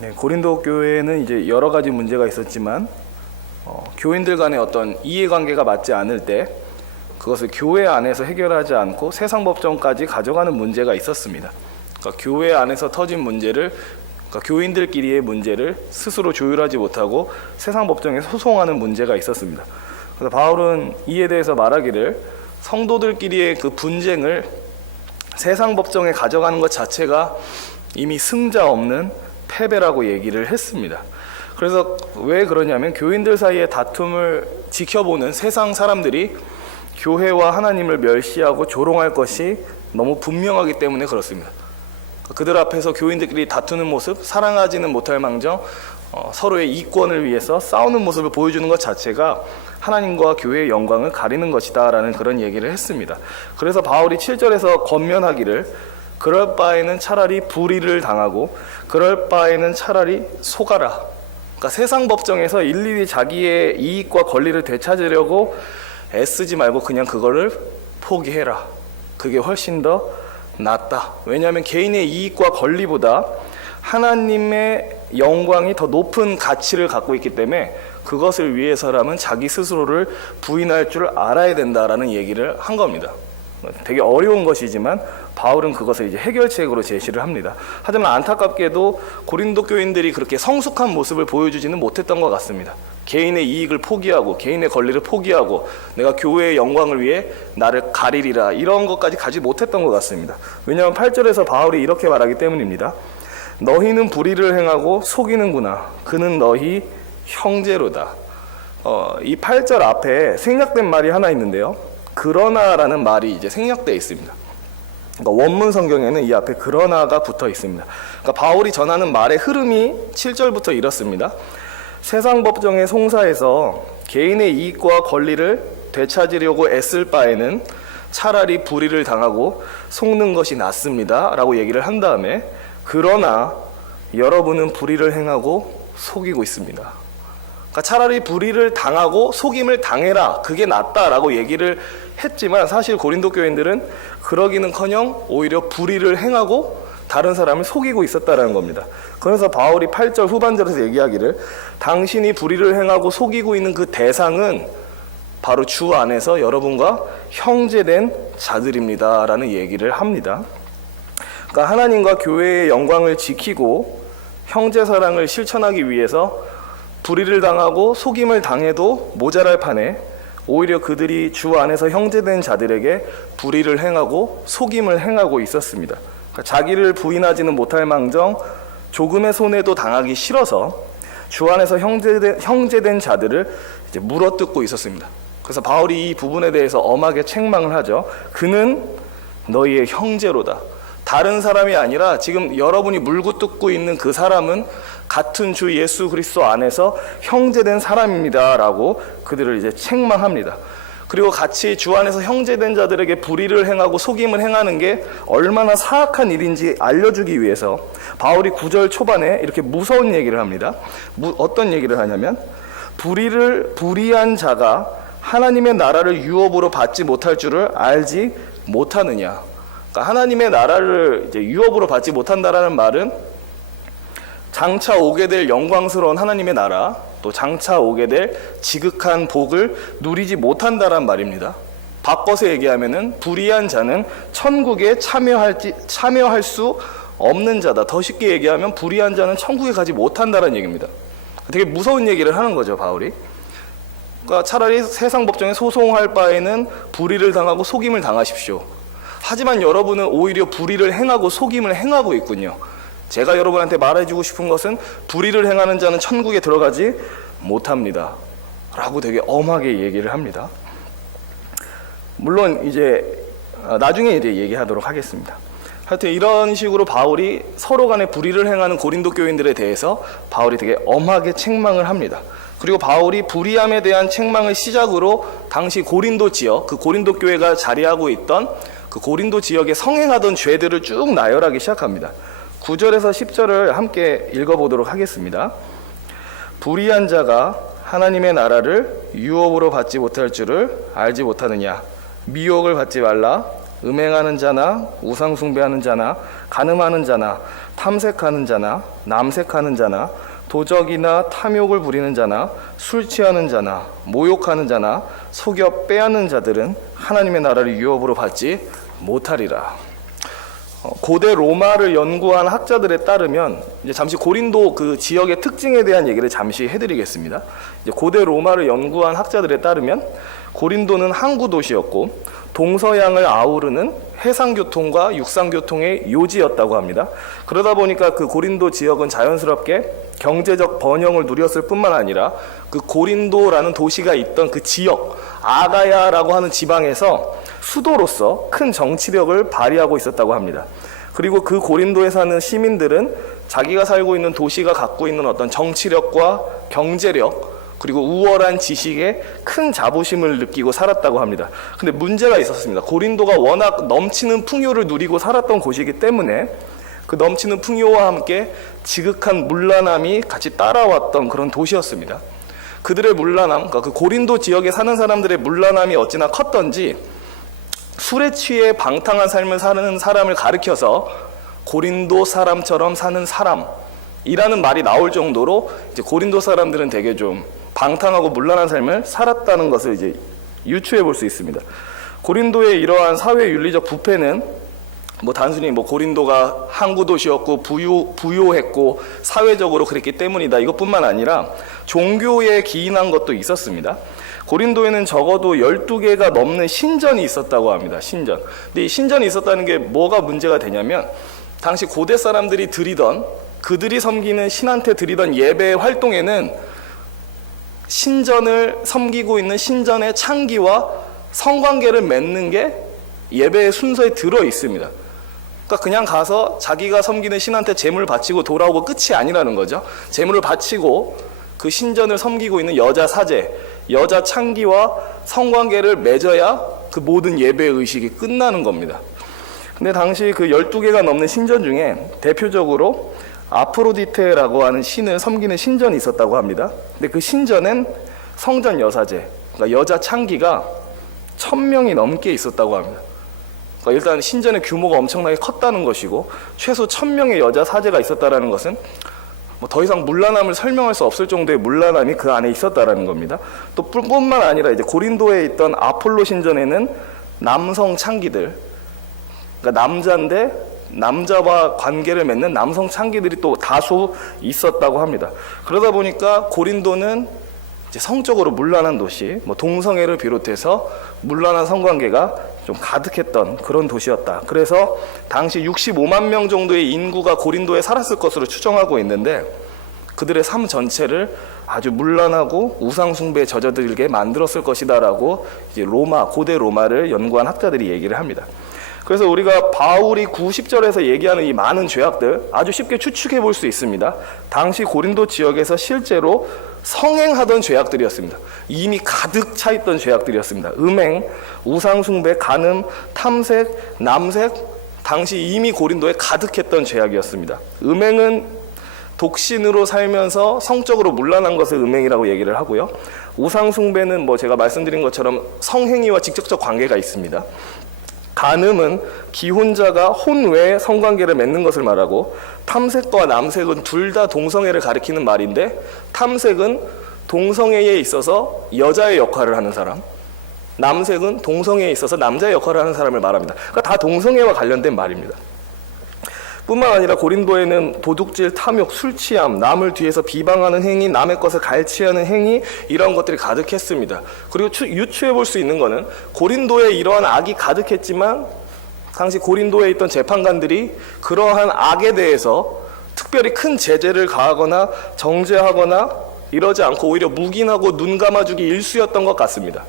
네, 고린도 교회는 이제 여러 가지 문제가 있었지만 교인들 간의 어떤 이해관계가 맞지 않을 때 그것을 교회 안에서 해결하지 않고 세상 법정까지 가져가는 문제가 있었습니다. 그러니까 교회 안에서 터진 문제를, 그러니까 교인들끼리의 문제를 스스로 조율하지 못하고 세상 법정에 소송하는 문제가 있었습니다. 그래서 바울은 이에 대해서 말하기를 성도들끼리의 그 분쟁을 세상 법정에 가져가는 것 자체가 이미 승자 없는 패배라고 얘기를 했습니다. 그래서 왜 그러냐면 교인들 사이의 다툼을 지켜보는 세상 사람들이 교회와 하나님을 멸시하고 조롱할 것이 너무 분명하기 때문에 그렇습니다. 그들 앞에서 교인들끼리 다투는 모습, 사랑하지는 못할 망정 서로의 이권을 위해서 싸우는 모습을 보여주는 것 자체가 하나님과 교회의 영광을 가리는 것이다 라는 그런 얘기를 했습니다. 그래서 바울이 7절에서 권면하기를 그럴 바에는 차라리 불의를 당하고 그럴 바에는 차라리 속아라. 그러니까 세상 법정에서 일일이 자기의 이익과 권리를 되찾으려고 애쓰지 말고 그냥 그거를 포기해라. 그게 훨씬 더 낫다. 왜냐하면 개인의 이익과 권리보다 하나님의 영광이 더 높은 가치를 갖고 있기 때문에 그것을 위해서라면 자기 스스로를 부인할 줄 알아야 된다라는 얘기를 한 겁니다. 되게 어려운 것이지만 바울은 그것을 이제 해결책으로 제시를 합니다. 하지만 안타깝게도 고린도 교인들이 그렇게 성숙한 모습을 보여주지는 못했던 것 같습니다. 개인의 이익을 포기하고 개인의 권리를 포기하고 내가 교회의 영광을 위해 나를 가리리라 이런 것까지 가지 못했던 것 같습니다. 왜냐하면 8절에서 바울이 이렇게 말하기 때문입니다. 너희는 불의를 행하고 속이는구나. 그는 너희 형제로다. 이 8절 앞에 생략된 말이 하나 있는데요. 그러나라는 말이 이제 생략되어 있습니다. 그러니까 원문 성경에는 이 앞에 그러나가 붙어 있습니다. 그러니까 바울이 전하는 말의 흐름이 7절부터 이렇습니다. 세상 법정의 송사에서 개인의 이익과 권리를 되찾으려고 애쓸 바에는 차라리 불의를 당하고 속는 것이 낫습니다 라고 얘기를 한 다음에 그러나 여러분은 불의를 행하고 속이고 있습니다. 그러니까 차라리 불의를 당하고 속임을 당해라. 그게 낫다라고 얘기를 했지만 사실 고린도 교인들은 그러기는커녕 오히려 불의를 행하고 다른 사람을 속이고 있었다라는 겁니다. 그래서 바울이 8절 후반절에서 얘기하기를 당신이 불의를 행하고 속이고 있는 그 대상은 바로 주 안에서 여러분과 형제된 자들입니다 라는 얘기를 합니다. 그러니까 하나님과 교회의 영광을 지키고 형제 사랑을 실천하기 위해서 불의를 당하고 속임을 당해도 모자랄 판에 오히려 그들이 주 안에서 형제된 자들에게 불의를 행하고 속임을 행하고 있었습니다. 그러니까 자기를 부인하지는 못할 망정 조금의 손해도 당하기 싫어서 주 안에서 형제된 자들을 이제 물어뜯고 있었습니다. 그래서 바울이 이 부분에 대해서 엄하게 책망을 하죠. 그는 너희의 형제로다. 다른 사람이 아니라 지금 여러분이 물고 뜯고 있는 그 사람은 같은 주 예수 그리스도 안에서 형제된 사람입니다 라고 그들을 이제 책망합니다. 그리고 같이 주 안에서 형제된 자들에게 불의를 행하고 속임을 행하는 게 얼마나 사악한 일인지 알려주기 위해서 바울이 9절 초반에 이렇게 무서운 얘기를 합니다. 어떤 얘기를 하냐면 불의한 자가 하나님의 나라를 유업으로 받지 못할 줄을 알지 못하느냐. 그러니까 하나님의 나라를 이제 유업으로 받지 못한다라는 말은 장차 오게 될 영광스러운 하나님의 나라, 또 장차 오게 될 지극한 복을 누리지 못한다란 말입니다. 바꿔서 얘기하면은 불의한 자는 천국에 참여할 수 없는 자다. 더 쉽게 얘기하면 불의한 자는 천국에 가지 못한다는 얘기입니다. 되게 무서운 얘기를 하는 거죠, 바울이. 그러니까 차라리 세상 법정에 소송할 바에는 불의를 당하고 속임을 당하십시오. 하지만 여러분은 오히려 불의를 행하고 속임을 행하고 있군요. 제가 여러분한테 말해주고 싶은 것은 불의를 행하는 자는 천국에 들어가지 못합니다 라고 되게 엄하게 얘기를 합니다. 물론 이제 나중에 이제 얘기하도록 하겠습니다. 하여튼 이런 식으로 바울이 서로 간에 불의를 행하는 고린도 교인들에 대해서 바울이 되게 엄하게 책망을 합니다. 그리고 바울이 불의함에 대한 책망을 시작으로 당시 고린도 지역, 그 고린도 교회가 자리하고 있던 그 고린도 지역에 성행하던 죄들을 쭉 나열하기 시작합니다. 9절에서 10절을 함께 읽어보도록 하겠습니다. 불의한 자가 하나님의 나라를 유업으로 받지 못할 줄을 알지 못하느냐. 미혹을 받지 말라. 음행하는 자나 우상 숭배하는 자나 간음하는 자나 탐색하는 자나 남색하는 자나 도적이나 탐욕을 부리는 자나 술 취하는 자나 모욕하는 자나 속여 빼앗는 자들은 하나님의 나라를 유업으로 받지 못하리라. 고대 로마를 연구한 학자들에 따르면 이제 잠시 고린도 그 지역의 특징에 대한 얘기를 잠시 해드리겠습니다. 이제 고대 로마를 연구한 학자들에 따르면 고린도는 항구 도시였고 동서양을 아우르는 해상교통과 육상교통의 요지였다고 합니다. 그러다 보니까 그 고린도 지역은 자연스럽게 경제적 번영을 누렸을 뿐만 아니라 그 고린도라는 도시가 있던 그 지역 아가야라고 하는 지방에서 수도로서 큰 정치력을 발휘하고 있었다고 합니다. 그리고 그 고린도에 사는 시민들은 자기가 살고 있는 도시가 갖고 있는 어떤 정치력과 경제력 그리고 우월한 지식에 큰 자부심을 느끼고 살았다고 합니다. 근데 문제가 있었습니다. 고린도가 워낙 넘치는 풍요를 누리고 살았던 곳이기 때문에 그 넘치는 풍요와 함께 지극한 문란함이 같이 따라왔던 그런 도시였습니다. 그들의 문란함, 그러니까 그 고린도 지역에 사는 사람들의 문란함이 어찌나 컸던지 술에 취해 방탕한 삶을 사는 사람을 가리켜서 고린도 사람처럼 사는 사람이라는 말이 나올 정도로 이제 고린도 사람들은 되게 좀 방탕하고 문란한 삶을 살았다는 것을 이제 유추해 볼 수 있습니다. 고린도의 이러한 사회 윤리적 부패는 단순히 고린도가 항구 도시였고 부요했고 사회적으로 그랬기 때문이다 이것뿐만 아니라 종교에 기인한 것도 있었습니다. 고린도에는 적어도 12개가 넘는 신전이 있었다고 합니다. 신전. 근데 이 신전이 있었다는 게 뭐가 문제가 되냐면 당시 고대 사람들이 그들이 섬기는 신한테 드리던 예배 활동에는 신전을 섬기고 있는 신전의 창기와 성관계를 맺는 게 예배의 순서에 들어 있습니다. 그러니까 그냥 가서 자기가 섬기는 신한테 제물을 바치고 돌아오고 끝이 아니라는 거죠. 제물을 바치고 그 신전을 섬기고 있는 여자 사제, 여자 창기와 성관계를 맺어야 그 모든 예배 의식이 끝나는 겁니다. 근데 당시 그 12개가 넘는 신전 중에 대표적으로 아프로디테라고 하는 신을 섬기는 신전이 있었다고 합니다. 근데 그 신전엔 성전 여사제, 그러니까 여자 창기가 1000명이 넘게 있었다고 합니다. 그러니까 일단 신전의 규모가 엄청나게 컸다는 것이고 최소 1000명의 여자 사제가 있었다는 것은 더 이상 문란함을 설명할 수 없을 정도의 문란함이 그 안에 있었다는 겁니다. 또 뿐만 아니라 이제 고린도에 있던 아폴로 신전에는 남성 창기들, 그러니까 남자인데 남자와 관계를 맺는 남성 창기들이 또 다수 있었다고 합니다. 그러다 보니까 고린도는 이제 성적으로 문란한 도시, 동성애를 비롯해서 문란한 성관계가 좀 가득했던 그런 도시였다. 그래서 당시 65만 명 정도의 인구가 고린도에 살았을 것으로 추정하고 있는데 그들의 삶 전체를 아주 문란하고 우상숭배에 젖어들게 만들었을 것이다라고 이제 고대 로마를 연구한 학자들이 얘기를 합니다. 그래서 우리가 바울이 90절에서 얘기하는 이 많은 죄악들 아주 쉽게 추측해 볼 수 있습니다. 당시 고린도 지역에서 실제로 성행하던 죄악들이었습니다. 이미 가득 차 있던 죄악들이었습니다. 음행, 우상숭배, 간음, 탐색, 남색, 당시 이미 고린도에 가득했던 죄악이었습니다. 음행은 독신으로 살면서 성적으로 문란한 것을 음행이라고 얘기를 하고요. 우상숭배는 제가 말씀드린 것처럼 성행위와 직접적 관계가 있습니다. 간음은 기혼자가 혼외에 성관계를 맺는 것을 말하고 탐색과 남색은 둘 다 동성애를 가리키는 말인데 탐색은 동성애에 있어서 여자의 역할을 하는 사람, 남색은 동성애에 있어서 남자의 역할을 하는 사람을 말합니다. 그러니까 다 동성애와 관련된 말입니다. 뿐만 아니라 고린도에는 도둑질, 탐욕, 술 취함, 남을 뒤에서 비방하는 행위, 남의 것을 갈취하는 행위 이런 것들이 가득했습니다. 그리고 유추해 볼 수 있는 것은 고린도에 이러한 악이 가득했지만 당시 고린도에 있던 재판관들이 그러한 악에 대해서 특별히 큰 제재를 가하거나 정죄하거나 이러지 않고 오히려 묵인하고 눈 감아주기 일쑤였던 것 같습니다.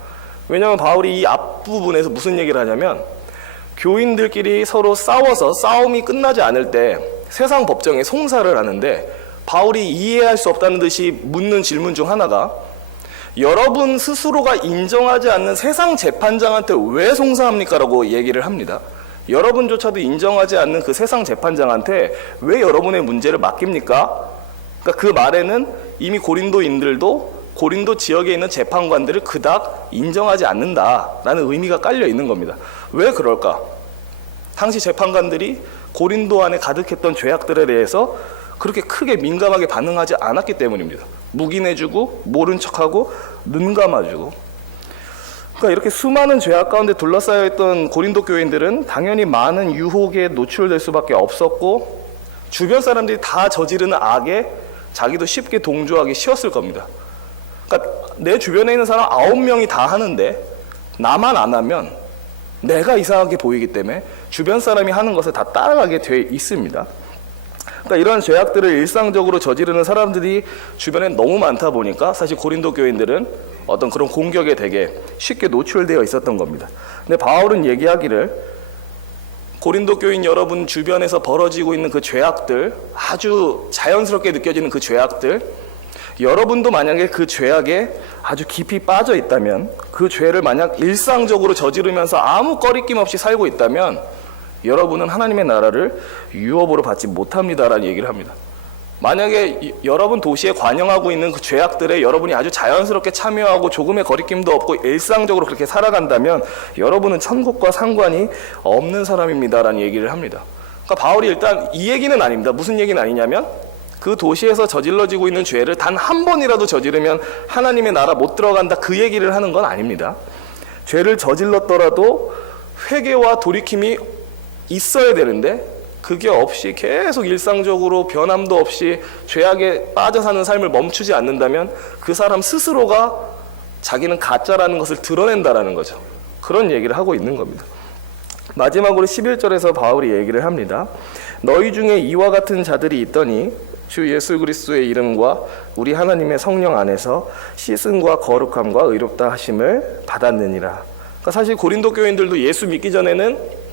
왜냐하면 바울이 이 앞부분에서 무슨 얘기를 하냐면 교인들끼리 서로 싸워서 싸움이 끝나지 않을 때 세상 법정에 송사를 하는데 바울이 이해할 수 없다는 듯이 묻는 질문 중 하나가 여러분 스스로가 인정하지 않는 세상 재판장한테 왜 송사합니까? 라고 얘기를 합니다. 여러분조차도 인정하지 않는 그 세상 재판장한테 왜 여러분의 문제를 맡깁니까? 그러니까 그 말에는 이미 고린도인들도 고린도 지역에 있는 재판관들을 그닥 인정하지 않는다라는 의미가 깔려 있는 겁니다. 왜 그럴까? 당시 재판관들이 고린도 안에 가득했던 죄악들에 대해서 그렇게 크게 민감하게 반응하지 않았기 때문입니다. 묵인해주고 모른 척하고 눈 감아주고. 그러니까 이렇게 수많은 죄악 가운데 둘러싸여 있던 고린도 교인들은 당연히 많은 유혹에 노출될 수밖에 없었고, 주변 사람들이 다 저지르는 악에 자기도 쉽게 동조하기 쉬웠을 겁니다. 그러니까 내 주변에 있는 사람 9명이 다 하는데 나만 안 하면 내가 이상하게 보이기 때문에 주변 사람이 하는 것을 다 따라가게 돼 있습니다. 그러니까 이런 죄악들을 일상적으로 저지르는 사람들이 주변에 너무 많다 보니까 사실 고린도 교인들은 어떤 그런 공격에 되게 쉽게 노출되어 있었던 겁니다. 근데 바울은 얘기하기를, 고린도 교인 여러분 주변에서 벌어지고 있는 그 죄악들, 아주 자연스럽게 느껴지는 그 죄악들, 여러분도 만약에 그 죄악에 아주 깊이 빠져 있다면, 그 죄를 만약 일상적으로 저지르면서 아무 꺼리낌 없이 살고 있다면 여러분은 하나님의 나라를 유업으로 받지 못합니다라는 얘기를 합니다. 만약에 여러분 도시에 관영하고 있는 그 죄악들에 여러분이 아주 자연스럽게 참여하고 조금의 거리낌도 없고 일상적으로 그렇게 살아간다면 여러분은 천국과 상관이 없는 사람입니다라는 얘기를 합니다. 그러니까 바울이 일단 이 얘기는 아닙니다. 무슨 얘기는 아니냐면, 그 도시에서 저질러지고 있는 죄를 단 한 번이라도 저지르면 하나님의 나라 못 들어간다, 그 얘기를 하는 건 아닙니다. 죄를 저질렀더라도 회개와 돌이킴이 있어야 되는데 그게 없이 계속 일상적으로 변함도 없이 죄악에 빠져 사는 삶을 멈추지 않는다면 그 사람 스스로가 자기는 가짜라는 것을 드러낸다라는 거죠. 그런 얘기를 하고 있는 겁니다. 마지막으로 11절에서 바울이 얘기를 합니다. 너희 중에 이와 같은 자들이 있더니 주 예수 그리스도의 이름과 우리 하나님의 성령 안에서 씻음과 거룩함과 의롭다 하심을 받았느니라. 그러니까 사실 고린도 교인들도 예수 믿기 전에는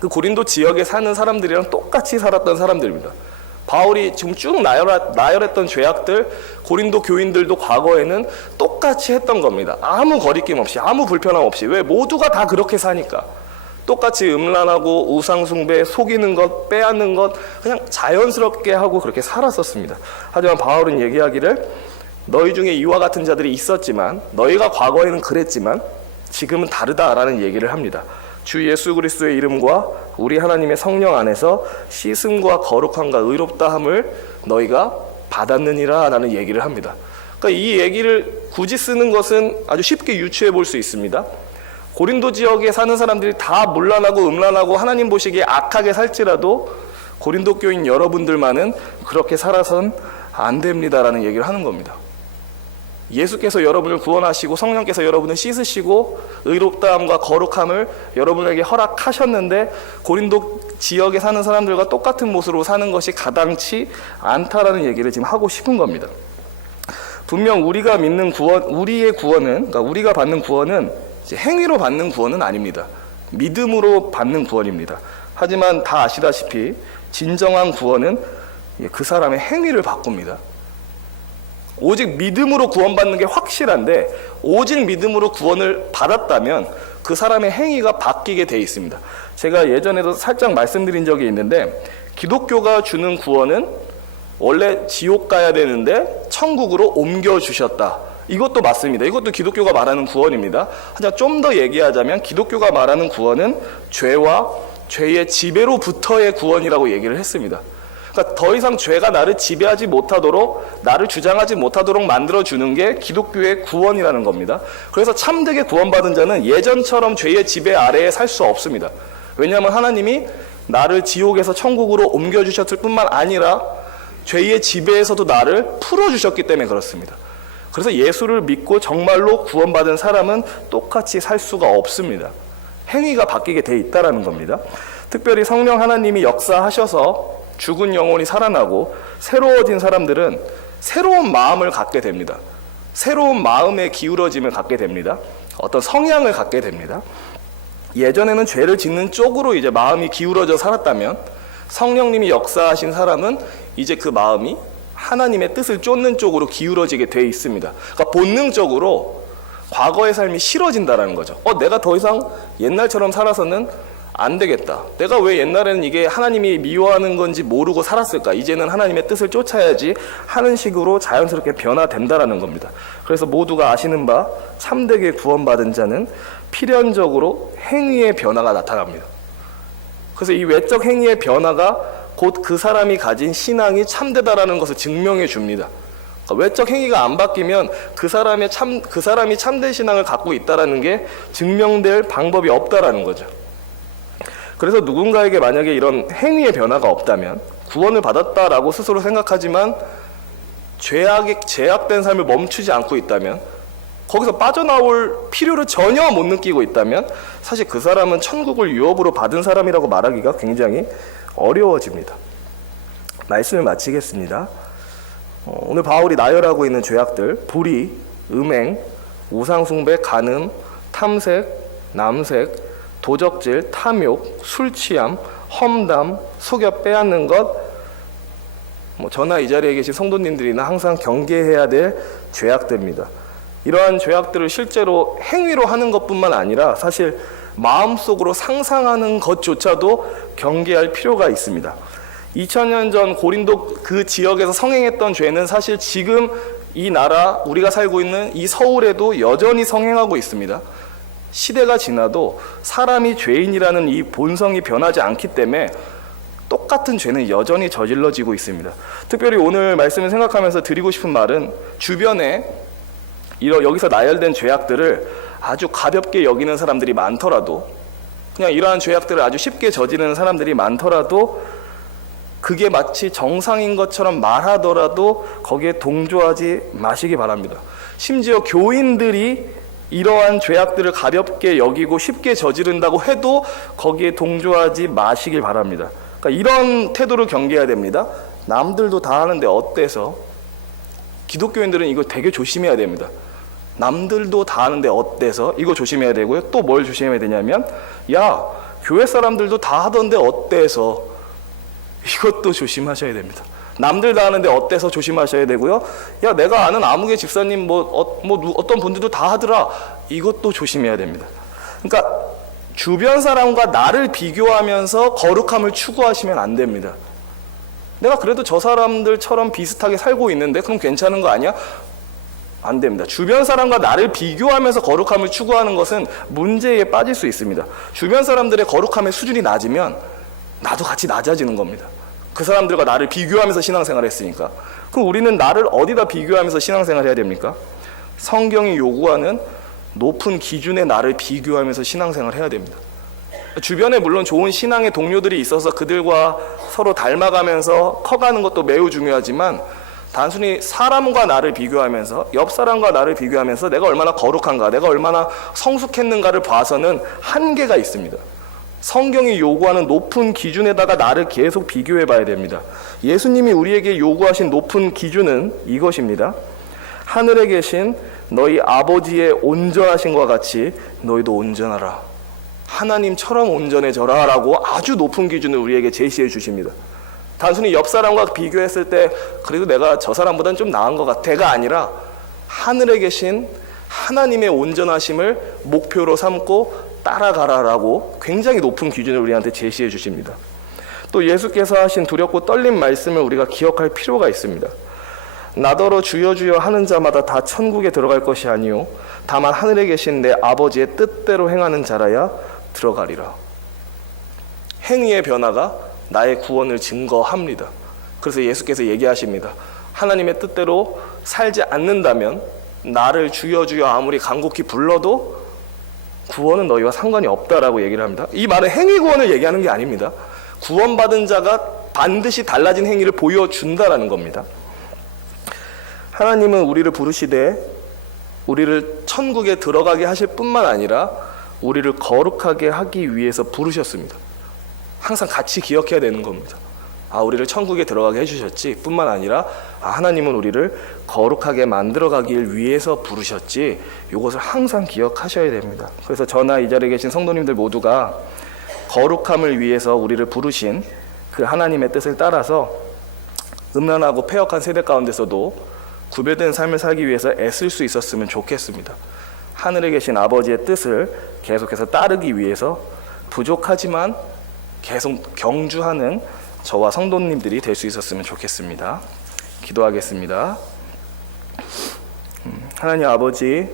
그 고린도 지역에 사는 사람들이랑 똑같이 살았던 사람들입니다. 바울이 지금 쭉 나열했던 죄악들, 고린도 교인들도 과거에는 똑같이 했던 겁니다. 아무 거리낌 없이, 아무 불편함 없이. 왜? 모두가 다 그렇게 사니까. 똑같이 음란하고 우상숭배, 속이는 것, 빼앗는 것 그냥 자연스럽게 하고 그렇게 살았었습니다. 하지만 바울은 얘기하기를, 너희 중에 이와 같은 자들이 있었지만, 너희가 과거에는 그랬지만 지금은 다르다라는 얘기를 합니다. 주 예수 그리스도의 이름과 우리 하나님의 성령 안에서 씻음과 거룩함과 의롭다함을 너희가 받았느니라 라는 얘기를 합니다. 그러니까 이 얘기를 굳이 쓰는 것은 아주 쉽게 유추해 볼 수 있습니다. 고린도 지역에 사는 사람들이 다 문란하고 음란하고 하나님 보시기에 악하게 살지라도 고린도 교인 여러분들만은 그렇게 살아선 안 됩니다라는 얘기를 하는 겁니다. 예수께서 여러분을 구원하시고 성령께서 여러분을 씻으시고 의롭다함과 거룩함을 여러분에게 허락하셨는데 고린도 지역에 사는 사람들과 똑같은 모습으로 사는 것이 가당치 않다라는 얘기를 지금 하고 싶은 겁니다. 분명 우리가 믿는 구원, 우리의 구원은, 그러니까 우리가 받는 구원은 행위로 받는 구원은 아닙니다. 믿음으로 받는 구원입니다. 하지만 다 아시다시피 진정한 구원은 그 사람의 행위를 바꿉니다. 오직 믿음으로 구원받는 게 확실한데, 오직 믿음으로 구원을 받았다면 그 사람의 행위가 바뀌게 돼 있습니다. 제가 예전에도 살짝 말씀드린 적이 있는데, 기독교가 주는 구원은 원래 지옥 가야 되는데 천국으로 옮겨주셨다. 이것도 맞습니다. 이것도 기독교가 말하는 구원입니다. 하지만 좀 더 얘기하자면 기독교가 말하는 구원은 죄와 죄의 지배로부터의 구원이라고 얘기를 했습니다. 그러니까 더 이상 죄가 나를 지배하지 못하도록, 나를 주장하지 못하도록 만들어주는 게 기독교의 구원이라는 겁니다. 그래서 참되게 구원받은 자는 예전처럼 죄의 지배 아래에 살 수 없습니다. 왜냐하면 하나님이 나를 지옥에서 천국으로 옮겨주셨을 뿐만 아니라 죄의 지배에서도 나를 풀어주셨기 때문에 그렇습니다. 그래서 예수를 믿고 정말로 구원받은 사람은 똑같이 살 수가 없습니다. 행위가 바뀌게 돼 있다는 겁니다. 특별히 성령 하나님이 역사하셔서 죽은 영혼이 살아나고 새로워진 사람들은 새로운 마음을 갖게 됩니다. 새로운 마음의 기울어짐을 갖게 됩니다. 어떤 성향을 갖게 됩니다. 예전에는 죄를 짓는 쪽으로 이제 마음이 기울어져 살았다면 성령님이 역사하신 사람은 이제 그 마음이 하나님의 뜻을 쫓는 쪽으로 기울어지게 돼 있습니다. 그러니까 본능적으로 과거의 삶이 싫어진다는 거죠. 내가 더 이상 옛날처럼 살아서는 안 되겠다. 내가 왜 옛날에는 이게 하나님이 미워하는 건지 모르고 살았을까? 이제는 하나님의 뜻을 쫓아야지 하는 식으로 자연스럽게 변화된다라는 겁니다. 그래서 모두가 아시는 바 참되게 구원받은 자는 필연적으로 행위의 변화가 나타납니다. 그래서 이 외적 행위의 변화가 곧 그 사람이 가진 신앙이 참되다라는 것을 증명해 줍니다. 그러니까 외적 행위가 안 바뀌면 그 사람이 참된 신앙을 갖고 있다라는 게 증명될 방법이 없다라는 거죠. 그래서 누군가에게 만약에 이런 행위의 변화가 없다면 구원을 받았다라고 스스로 생각하지만 죄악에 제약된 삶을 멈추지 않고 있다면, 거기서 빠져나올 필요를 전혀 못 느끼고 있다면 사실 그 사람은 천국을 유업으로 받은 사람이라고 말하기가 굉장히 어려워집니다. 말씀을 마치겠습니다. 오늘 바울이 나열하고 있는 죄악들, 불의, 음행, 우상숭배, 간음, 탐색, 남색, 도적질, 탐욕, 술취함, 험담, 속여 빼앗는 것, 저나 이 자리에 계신 성도님들이나 항상 경계해야 될 죄악들입니다. 이러한 죄악들을 실제로 행위로 하는 것뿐만 아니라 사실 마음속으로 상상하는 것조차도 경계할 필요가 있습니다. 2000년 전 고린도 그 지역에서 성행했던 죄는 사실 지금 이 나라, 우리가 살고 있는 이 서울에도 여전히 성행하고 있습니다. 시대가 지나도 사람이 죄인이라는 이 본성이 변하지 않기 때문에 똑같은 죄는 여전히 저질러지고 있습니다. 특별히 오늘 말씀을 생각하면서 드리고 싶은 말은, 주변에 여기서 나열된 죄악들을 아주 가볍게 여기는 사람들이 많더라도, 그냥 이러한 죄악들을 아주 쉽게 저지르는 사람들이 많더라도 그게 마치 정상인 것처럼 말하더라도 거기에 동조하지 마시기 바랍니다. 심지어 교인들이 이러한 죄악들을 가볍게 여기고 쉽게 저지른다고 해도 거기에 동조하지 마시길 바랍니다. 그러니까 이런 태도를 경계해야 됩니다. 남들도 다 하는데 어때서? 기독교인들은 이거 되게 조심해야 됩니다. 남들도 다 하는데 어때서? 이거 조심해야 되고요. 또 뭘 조심해야 되냐면, 야, 교회 사람들도 다 하던데 어때서? 이것도 조심하셔야 됩니다. 남들 다 하는데 어때서 조심하셔야 되고요. 야, 내가 아는 아무개 집사님 어떤 분들도 다 하더라. 이것도 조심해야 됩니다. 그러니까 주변 사람과 나를 비교하면서 거룩함을 추구하시면 안 됩니다. 내가 그래도 저 사람들처럼 비슷하게 살고 있는데 그럼 괜찮은 거 아니야? 안 됩니다. 주변 사람과 나를 비교하면서 거룩함을 추구하는 것은 문제에 빠질 수 있습니다. 주변 사람들의 거룩함의 수준이 낮으면 나도 같이 낮아지는 겁니다. 그 사람들과 나를 비교하면서 신앙생활을 했으니까. 그럼 우리는 나를 어디다 비교하면서 신앙생활을 해야 됩니까? 성경이 요구하는 높은 기준의 나를 비교하면서 신앙생활을 해야 됩니다. 주변에 물론 좋은 신앙의 동료들이 있어서 그들과 서로 닮아가면서 커가는 것도 매우 중요하지만, 단순히 사람과 나를 비교하면서, 옆 사람과 나를 비교하면서 내가 얼마나 거룩한가, 내가 얼마나 성숙했는가를 봐서는 한계가 있습니다. 성경이 요구하는 높은 기준에다가 나를 계속 비교해 봐야 됩니다. 예수님이 우리에게 요구하신 높은 기준은 이것입니다. 하늘에 계신 너희 아버지의 온전하신과 같이 너희도 온전하라. 하나님처럼 온전해져라 라고 아주 높은 기준을 우리에게 제시해 주십니다. 단순히 옆 사람과 비교했을 때 그래도 내가 저 사람보다는 좀 나은 것 같아가 아니라, 하늘에 계신 하나님의 온전하심을 목표로 삼고 따라가라라고 굉장히 높은 기준을 우리한테 제시해 주십니다. 또 예수께서 하신 두렵고 떨린 말씀을 우리가 기억할 필요가 있습니다. 나더러 주여 주여 하는 자마다 다 천국에 들어갈 것이 아니요 다만 하늘에 계신 내 아버지의 뜻대로 행하는 자라야 들어가리라. 행위의 변화가 나의 구원을 증거합니다. 그래서 예수께서 얘기하십니다. 하나님의 뜻대로 살지 않는다면 나를 주여 주여 아무리 간곡히 불러도 구원은 너희와 상관이 없다라고 얘기를 합니다. 이 말은 행위 구원을 얘기하는 게 아닙니다. 구원받은 자가 반드시 달라진 행위를 보여준다라는 겁니다. 하나님은 우리를 부르시되 우리를 천국에 들어가게 하실 뿐만 아니라 우리를 거룩하게 하기 위해서 부르셨습니다. 항상 같이 기억해야 되는 겁니다. 우리를 천국에 들어가게 해주셨지 뿐만 아니라 하나님은 우리를 거룩하게 만들어가길 위해서 부르셨지, 이것을 항상 기억하셔야 됩니다. 그래서 저나 이 자리에 계신 성도님들 모두가 거룩함을 위해서 우리를 부르신 그 하나님의 뜻을 따라서 음란하고 패역한 세대 가운데서도 구별된 삶을 살기 위해서 애쓸 수 있었으면 좋겠습니다. 하늘에 계신 아버지의 뜻을 계속해서 따르기 위해서 부족하지만 계속 경주하는 저와 성도님들이 될 수 있었으면 좋겠습니다. 기도하겠습니다. 하나님 아버지,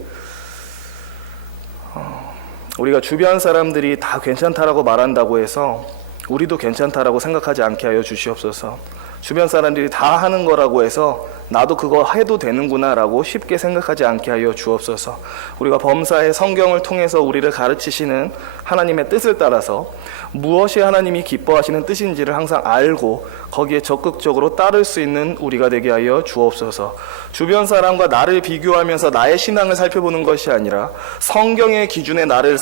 우리가 주변 사람들이 다 괜찮다라고 말한다고 해서 우리도 괜찮다라고 생각하지 않게 하여 주시옵소서. 주변 사람들이 다 하는 거라고 해서 나도 그거 해도 되는구나라고 쉽게 생각하지 않게 하여 주옵소서. 우리가 범사의 성경을 통해서 우리를 가르치시는 하나님의 뜻을 따라서 무엇이 하나님이 기뻐하시는 뜻인지를 항상 알고 거기에 적극적으로 따를 수 있는 우리가 되게 하여 주옵소서. 주변 사람과 나를 비교하면서 나의 신앙을 살펴보는 것이 아니라 성경의 기준에 나를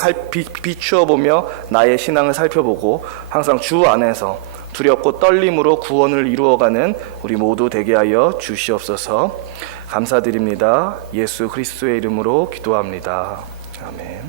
비추어 보며 나의 신앙을 살펴보고 항상 주 안에서 두렵고 떨림으로 구원을 이루어가는 우리 모두 되게 하여 주시옵소서. 감사드립니다. 예수 그리스도의 이름으로 기도합니다. 아멘.